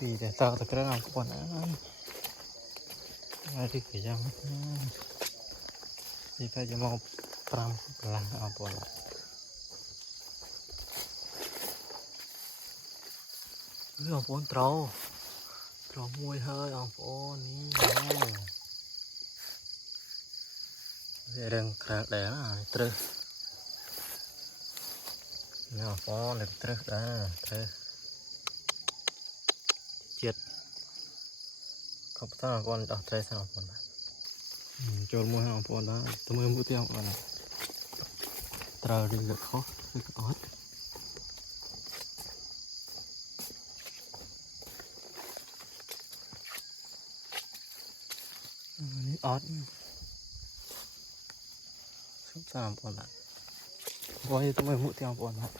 Vì để tao thật ra làm còn ai đi cái răng thì ta chỉ mau pram là apa lah ini ampun trâu mui hơi ampun nih về rừng khạc đẻ là trừ ini ampun là trừ đã trừ chết không sao con đọc trái sao con cho mui ampun đó tôi mới mua tiêu con này trâu đi rất khó rất ót ót sắp sao con lại coi tôi mới mua tiêu con này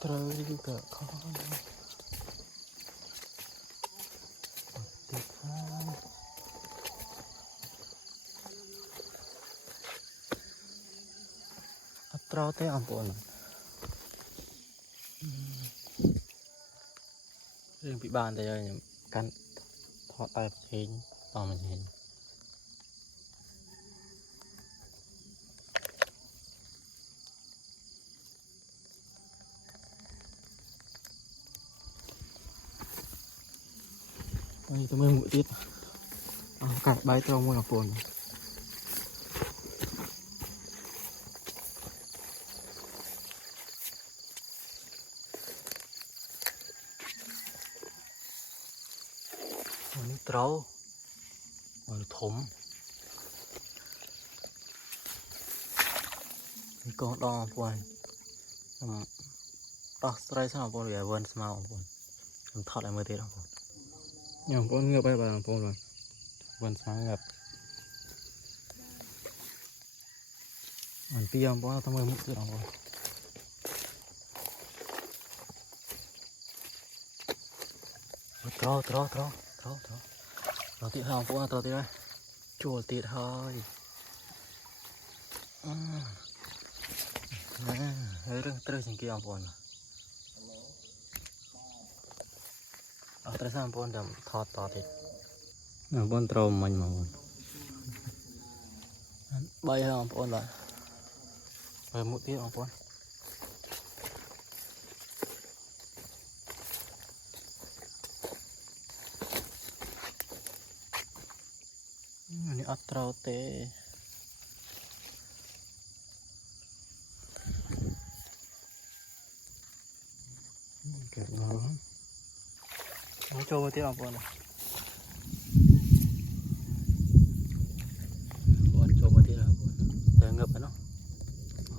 trâu đi rất khó trâu thế ampun riêng bị bàn thì rồi căn thọ tay hình tao mình hình đây tôi mới mũi tiếp cả bay trâu mua là phồn ini trâu thủng con đo buồn tao say sao buồn về buồn sao buồn thật lại mới thế đâu nhưng con ngựa bay vào buồn rồi buồn sáng gặp tiêm buồn tao mới mất sự đâu buồn trâu nó tiệt hông buồn trâu tiệt đây chùa tiệt hơi hơi terus yang kia buồn terus ampun đầm thọt tọt thì ampun trâu mình mà buồn bay hơn ampun lại bay mũi tiếp ampun ini trâu tê kẹt nó cho tiếp ampun này buồn cho tiếp ampun để ngập nó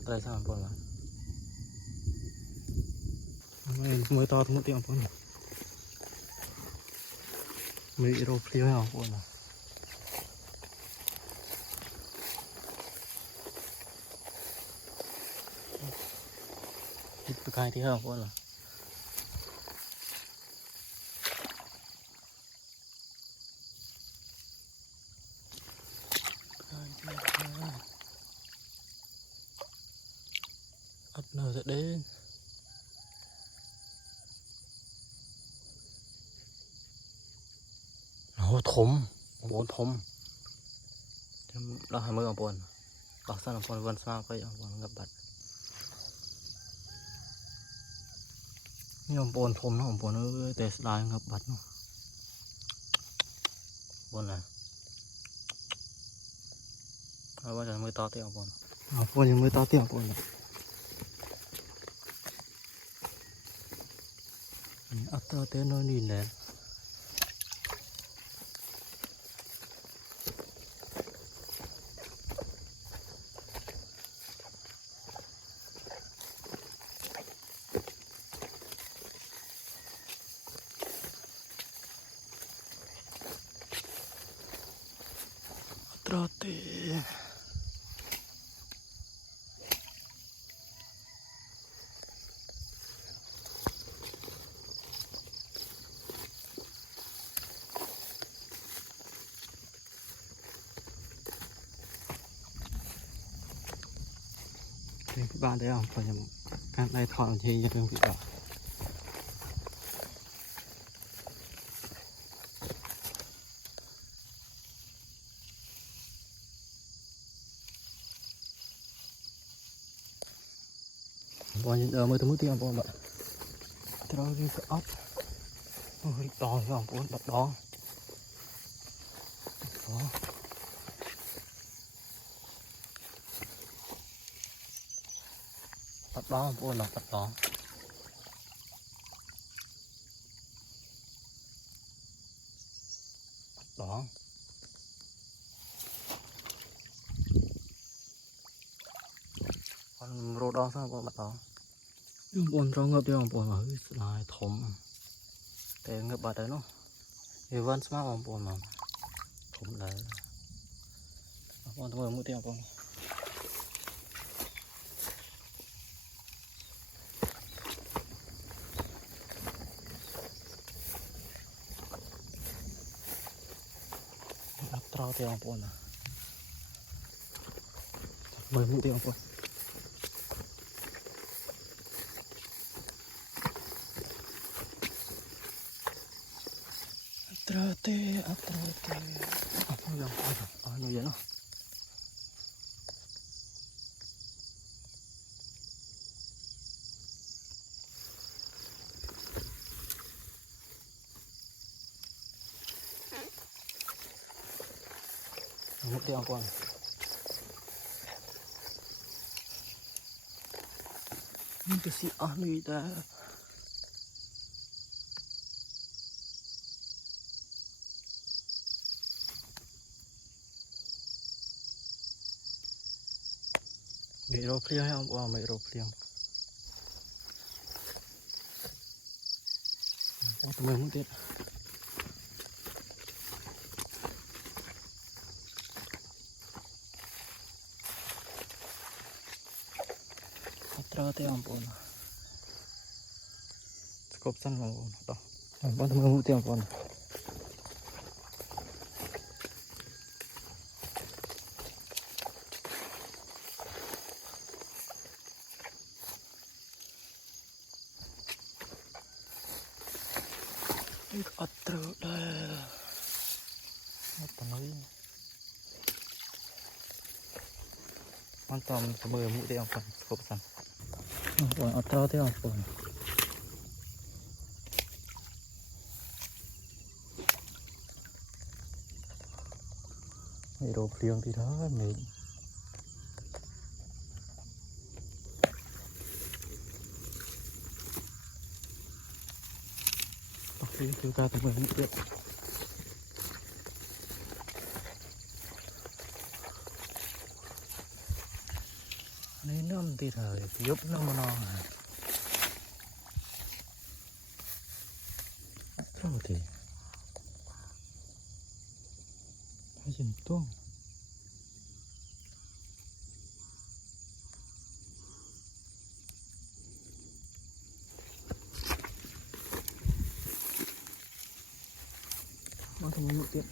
tại sao ampun là mới to mũi tiếp ampun mấy rô phiêu ampun là itu kai thì hả con là ấp nở sẽ đến nó thùng bốn thùng đó 20 ampun đó sao ampun vân sao cái ampun ngập bậtนี่ampun thùng nó ampun ơi tê slide ngập bật nó ampun này bao giờ mới to tiếp ampun ampun mới to tiếp ampun này to thế nó nhìn này trote các bạn thấy không? การได้ถอนทีจะเรื่องผิดหรอบอลเออมือถือมือเตียงบอลแบบเราดีก็อัพโอ้ยต่อสองบอลแบบดองตัดล้อพวกเราตัดล้อล้อคนโรดอซะพวกตัดล้อบนเราเงือบเดียวบนมาเฮ้ยสลายถมแต่เงือบบาดได้เนาะเอวันสมาร์บนมาถมได้บนตัวมือเตียงบนตราเตียงบนนะมือเตียงบนตราเตapa yang ada anu ya no một tiếng con nhưng cái gì anu ta mấy rô phliang hay không mấy rô phliang tụi mình muốn tiết terus ampun cukup san ampun toh ampun tụi mình muốn tiết ampun atro dah apa lagi mantap semua mu dia ampun cukup san ampun atro dia ampun hero phliang thì đó này chúng ta tụi mình biết nên nó thì thời giúp nó mà non rồi thì phải dừng tuông nó không có tiện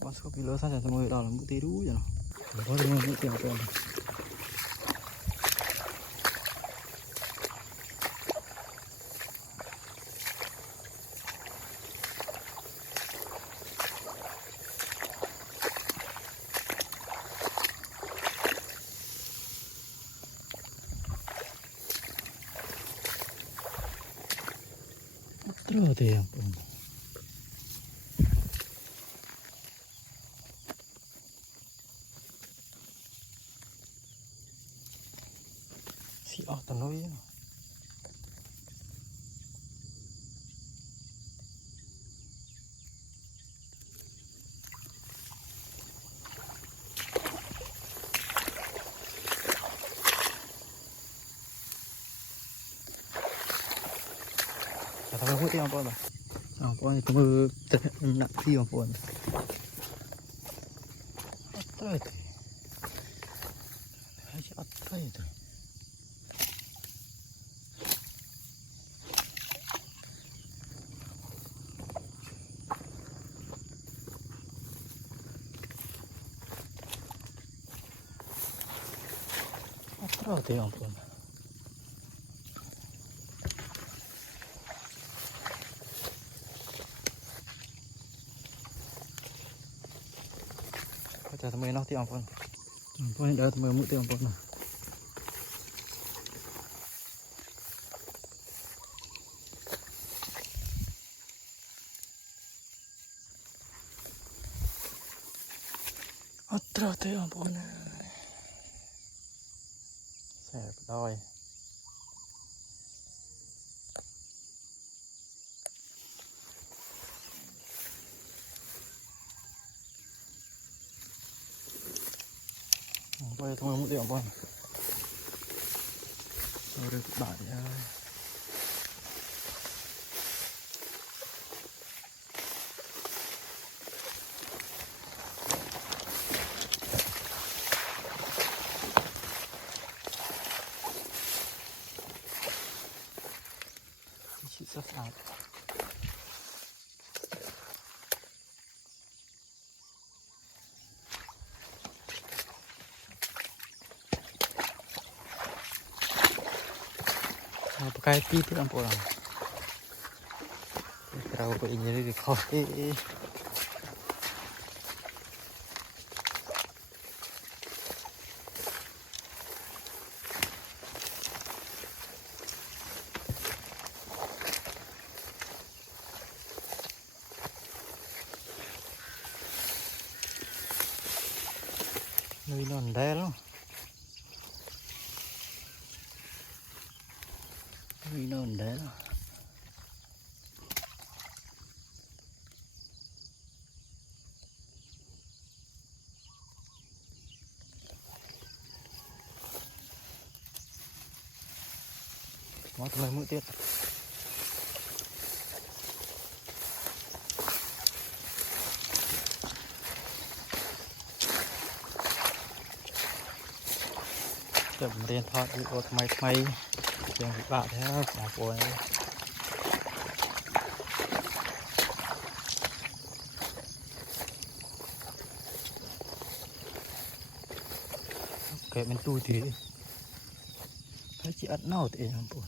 con số kilo saja semua itu dalam bukti dulu ya, baru mau bukti apa? Terus deh yang pun. Si tanoi ya. Tapi aku tiang apa lah? Apa itu nak tiang apa? Apa itu? vậy thôi terus deh ampun Chào tụi mình nó thì ampun ampun đã tụi mình mũi thì ampun nè terus deh ampun Sẹp đôi quay thôi một điểm bom rồi được bạn chị sắp lại pakai itu kan pulang terlalu ke ini di kopi nơi non đen luôn nơi non đen Mau tụi mũi tiết chậm riêng thoát bị ột mây mây trường bị bạo thế bỏ phôi kệ bên tôi thì thấy chị ăn nào thì làm buồn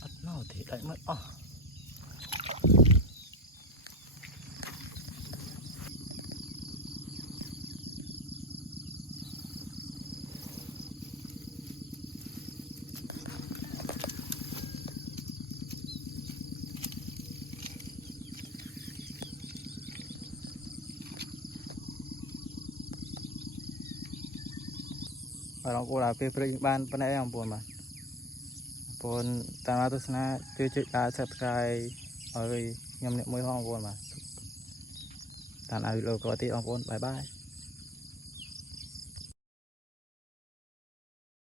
ăn nào thì lại mất Orang cô là phê phê ban bên đây ông buồn mà buồn ta nói tôi sẽ tiêu chí là subscribe rồi nhầm niệm mới hoang buồn mà tàn ai được có tí ông buồn bye bye